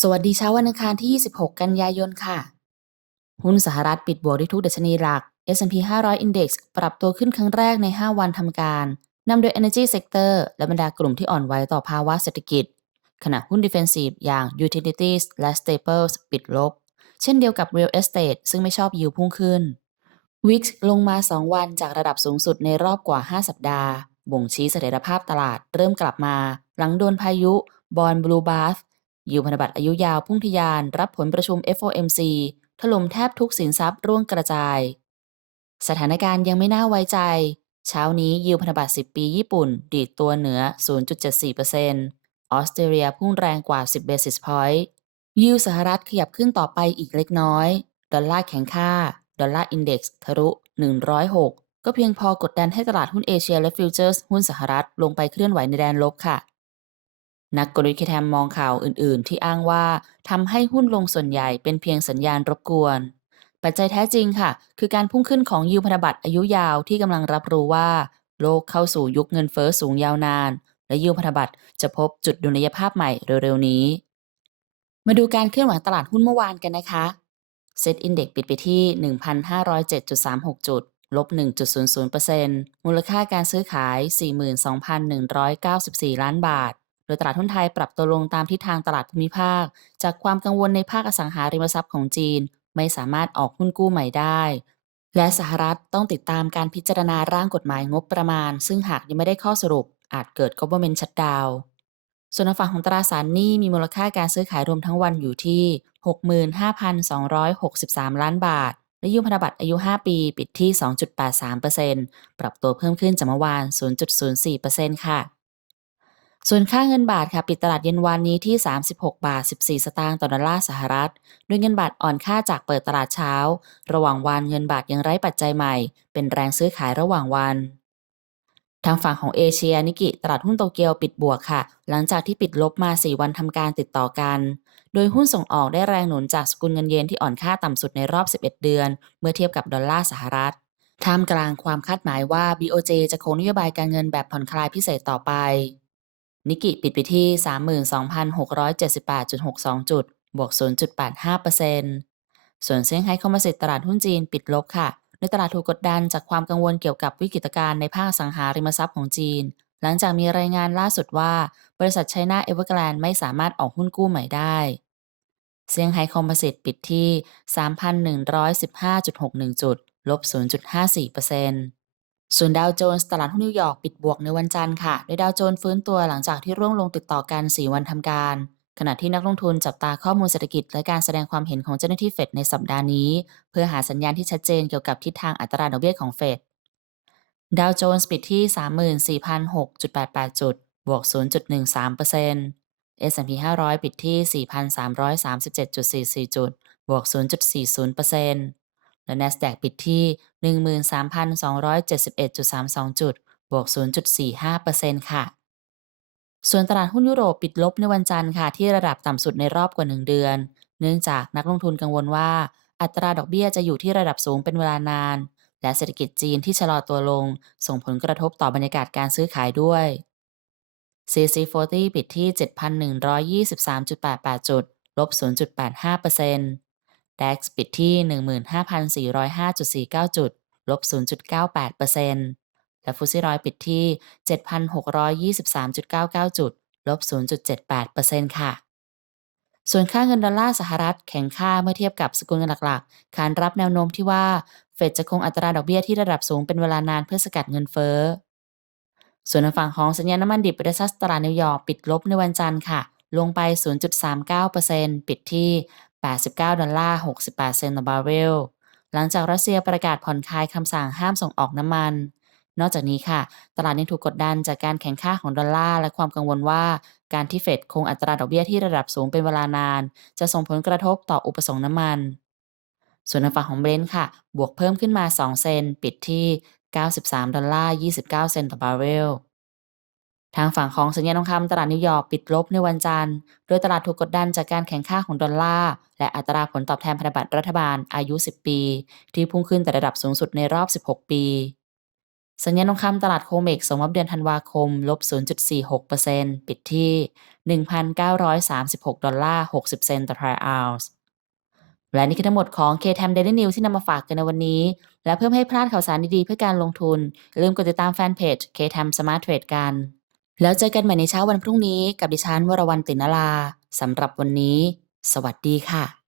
สวัสดีเช้าวันอังคารที่ 26 กันยายนค่ะ หุ้นสหรัฐปิดบวกด้วยทุกดัชนีหลัก S&P 500 Index ปรับตัวขึ้นครั้งแรกใน 5 วันทำการ นำโดย Energy Sector และบรรดากลุ่มที่อ่อนไหวต่อภาวะเศรษฐกิจ ขณะหุ้น Defensive อย่าง Utilities และ Staples ปิดลบ เช่นเดียวกับ Real Estate ซึ่งไม่ชอบยิวพุ่งขึ้น WIX ลงมา 2 วันจากระดับสูงสุดในรอบกว่า 5 สัปดาห์ บ่งชี้เสถียรภาพตลาดเริ่มกลับมา หลังโดนพายุบอลบลูบา t ยิวพันธบัตรอายุยาวพุ่งทะยาน รับผลประชุม FOMC ถล่มแทบทุกสินทรัพย์ร่วงกระจาย สถานการณ์ยังไม่น่าไว้ใจ เช้านี้ยิวพันธบัตร 10 ปีญี่ปุ่น ดีดตัวเหนือ 0.74%ออสเตรเลียพุ่งแรงกว่า 10 basis point ยิวสหรัฐขยับขึ้นต่อไปอีกเล็กน้อย ดอลลาร์แข็งค่า ดอลลาร์อินเด็กซ์ทะลุ 106 ก็เพียงพอกดดันให้ตลาดหุ้นเอเชียและฟิวเจอร์สหุ้นสหรัฐลงไปเคลื่อนไหวในแดนลบค่ะ นักกลยุทธ์แคทมมองข่าวอื่น ๆ ที่อ้างว่าทำให้หุ้นลงส่วนใหญ่เป็นเพียงสัญญาณรบกวน ปัจจัยแท้จริงค่ะ คือการพุ่งขึ้นของยิวพันธบัตรอายุยาวที่กำลังรับรู้ว่า โลกเข้าสู่ยุคเงินเฟอ้อสูงยาวนาน และยิวพันธบัตรจะพบจุดดุลยภาพใหม่เร็ว ๆ นี้ มาดูการเคลื่อนไหวตลาดหุ้นเมื่อวานกันนะคะเซ็ตอินเด็กปิดไปที่ 1,507.36 จุด ลบ 1.00%มูลค่าการซื้อขาย 42,194 ล้านบาท โดยตลาดหุ้นไทยปรับตัวลงตามทิศทางตลาดภูมิภาค จากความกังวลในภาคอสังหาริมทรัพย์ของจีน ไม่สามารถออกหุ้นกู้ใหม่ได้ และสหรัฐต้องติดตามการพิจารณาร่างกฎหมายงบประมาณ ซึ่งหากยังไม่ได้ข้อสรุป อาจเกิด government shutdown ส่วนฝั่งของตราสารหนี้มีมูลค่าการซื้อขายรวมทั้งวันอยู่ที่ 65,263 ล้านบาทและยืมพันธบัตรอายุ 5 ปี ปิดที่ 2.83%ปรับตัวเพิ่มขึ้นจากเมื่อวาน 0.04%ค่ะ ส่วนค่าเงินบาทค่ะปิดตลาดเย็นวานนี้ที่ 36 บาท 14 สตางค์ต่อดอลลาร์สหรัฐโดยเงินบาทอ่อนค่าจากเปิดตลาดเช้า ระหว่างวันเงินบาทยังไร้ปัจจัยใหม่ เป็นแรงซื้อขายระหว่างวันทางฝั่งของเอเชียนิกิตลาดหุ้นโตเกียวปิดบวกค่ะ หลังจากที่ปิดลบมา 4 วันทำการติดต่อกัน โดยหุ้นส่งออกได้แรงหนุนจากสกุลเงินเยนที่อ่อนค่าต่ำสุดในรอบ 11 เดือน เมื่อเทียบกับดอลลาร์สหรัฐท่ามกลางความคาดหมายว่า BOJ จะคงนโยบายการเงินแบบผ่อนคลายพิเศษต่อไป นิกิปิดไปที่ 32,678.62 จุด บวก 0.85%ส่วนเซี่ยงไฮ้คอมโพสิตตลาดหุ้นจีนปิดลบค่ะโดยตลาดถูกกดดันจากความกังวลเกี่ยวกับวิกฤตการณ์ในภาคสังหาริมทรัพย์ของจีน หลังจากมีรายงานล่าสุดว่า บริษัทไชน่าเอเวอร์แกลนไม่สามารถออกหุ้นกู้ใหม่ได้เซี่ยงไฮ้คอมโพสิตปิดที่ 3,115.61 จุด ลบ 0.54% ส่วนดาวโจนส์ตลาดหุ้นนิวยอร์กปิดบวกในวันจันทร์ค่ะโดยดาวโจนส์ฟื้นตัวหลังจากที่ร่วงลงติดต่อกัน 4 วันทำการ ขณะที่นักลงทุนจับตาข้อมูลเศรษฐกิจและการแสดงความเห็นของเจ้าหน้าที่เฟดในสัปดาห์นี้ เพื่อหาสัญญาณที่ชัดเจนเกี่ยวกับทิศทางอัตราดอกเบี้ยของเฟดดาวโจนส์ปิดที่ 34,006.88 จุด บวก 0.13% S&P 500 ปิดที่ 4,337.44 จุด บวก 0.40% และ NASDAQ ปิดที่ 13,271.32 จุด บวก 0.45%ค่ะ ส่วนตลาดหุ้นยุโรปปิดลบในวันจันทร์ค่ะ ที่ระดับต่ำสุดในรอบกว่า 1 เดือน เนื่องจากนักลงทุนกังวลว่า อัตราดอกเบี้ยจะอยู่ที่ระดับสูงเป็นเวลานาน และเศรษฐกิจจีนที่ชะลอตัวลง ส่งผลกระทบต่อบรรยากาศการซื้อขายด้วย CC40 ปิดที่ 7,123.88 จุด ลบ 0.85% DAX ปิดที่ 15,405.49 จุด ลบ 0.98%และฟุตซี่ร้อยปิดที่ 7,623.99 จุด ลบ 0.78%ค่ะ ส่วนค่าเงินดอลลาร์สหรัฐแข็งค่าเมื่อเทียบกับสกุลเงินหลักๆขานรับแนวโน้มที่ว่า เฟดจะคงอัตราดอกเบี้ยที่ระดับสูงเป็นเวลานานเพื่อสกัดเงินเฟ้อ ส่วนฝั่งของสัญญาณน้ำมันดิบดัชนีตลาดนิวยอร์กปิดลบในวันจันทร์ค่ะลงไป 0.39%ปิดที่ 89 ดอลลาร์ 68 เซนต์ต่อบาร์เรล หลังจากรัสเซียประกาศผ่อนคลายคำสั่งห้ามส่งออกน้ำมัน นอกจากนี้ค่ะ ตลาดยังถูกกดดันจากการแข่งข้าของดอลลาร์และความกังวลว่า การที่เฟดคงอัตราดอกเบี้ยที่ระดับสูงเป็นเวลานาน จะส่งผลกระทบต่ออุปสงค์น้ำมัน ส่วนทางฝั่งของเบรนท์ค่ะ บวกเพิ่มขึ้นมา 2 เซน ปิดที่ 93 ดอลลาร์ 29 เซนต์ต่อบาร์เรล ทางฝั่งของสัญญาทองคำตลาดนิวยอร์กปิดลบในวันจันทร์ โดยตลาดถูกกดดันจากการแข่งข้าของดอลลาร์ และอัตราผลตอบแทนพันธบัตรรัฐบาลอายุ 10 ปี ที่พุ่งขึ้นแต่ระดับสูงสุดในรอบ 16 ปี สัญญาทองคำตลาดโคเมกส่งมอบเดือนธันวาคมลบ 0.46%ปิดที่ 1,936 ดอลลาร์ 60 เซนต์ต่อทรัลส์และนี่คือทั้งหมดของ k t a m Daily News ที่นำมาฝากกันในวันนี้ และเพื่อมให้พลาดข่าวสารดีๆเพื่อการลงทุน ลืมกดติดตามแฟนเพจ k t a m Smart Trade กัน แล้วเจอกันใหม่ในเช้าวันพรุ่งนี้กับดิฉันวรวรรณตินลาสำหรับวันนี้ สวัสดีค่ะ